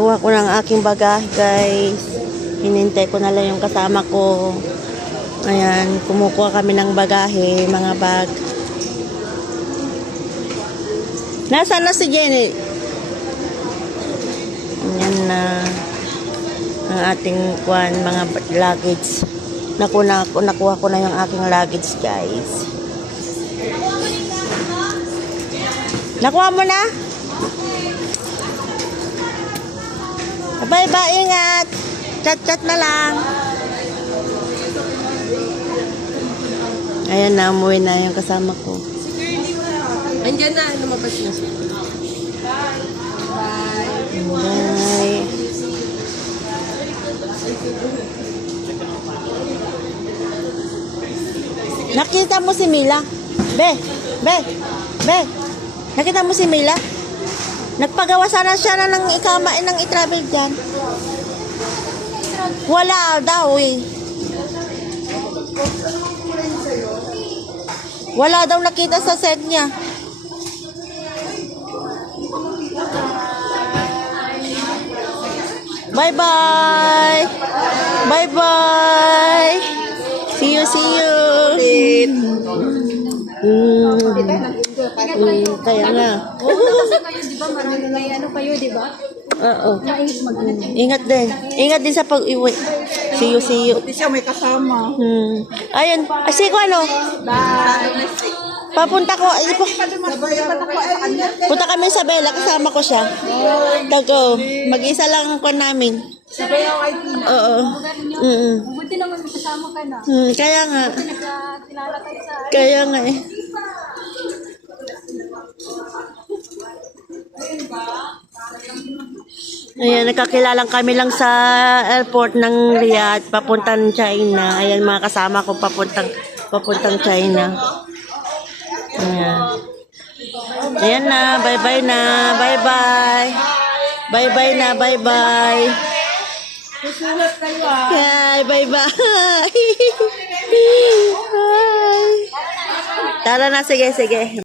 Kuha ko ng aking bagahe, guys. Hinintay ko na lang yung kasama ko. Ayan, kumukuha kami ng bagahe, mga bag. Nasaan na si Jenny? Ayan na ang ating mga luggage. Nakuha ko na yung aking luggage, guys. Nakuha mo na? Bye-bye, ingat. Chat-chat na lang. Ayan na, umuwi na yung kasama ko. Andiyan na, lumabas na siya. Bye. Bye. Nakita mo si Mila? Be. Nakita mo si Mila? Nagpagawa sana siya na ng i-travel dyan. Wala daw eh. Wala daw nakita sa set niya. Bye-bye. Bye-bye. See you. Kaya nga. Kayo, di ba? May ano kayo, di ba? Oo. Mag-ingat. Ingat din. Ingat din sa pag-iwi. See you. Hindi siya may kasama. Ayun. Kasi ko ano? Bye. Papunta ko. Punta kami sa Bella. Kasama ko siya. Tago. Mag-isa lang ko namin. Sabay ako kay Tina. Oo. Buti naman may kasama ka na. Kaya nga. Nagkakilala kayo sa... Kaya nga eh. Ayan, nagkakilala kami lang sa airport ng Riyadh, papuntang China. Ayan, mga kasama ko papuntang China. Ayan. Ayan na, bye-bye na, bye-bye. Bye-bye na, bye-bye. Bye, bye-bye. Tara na, sige.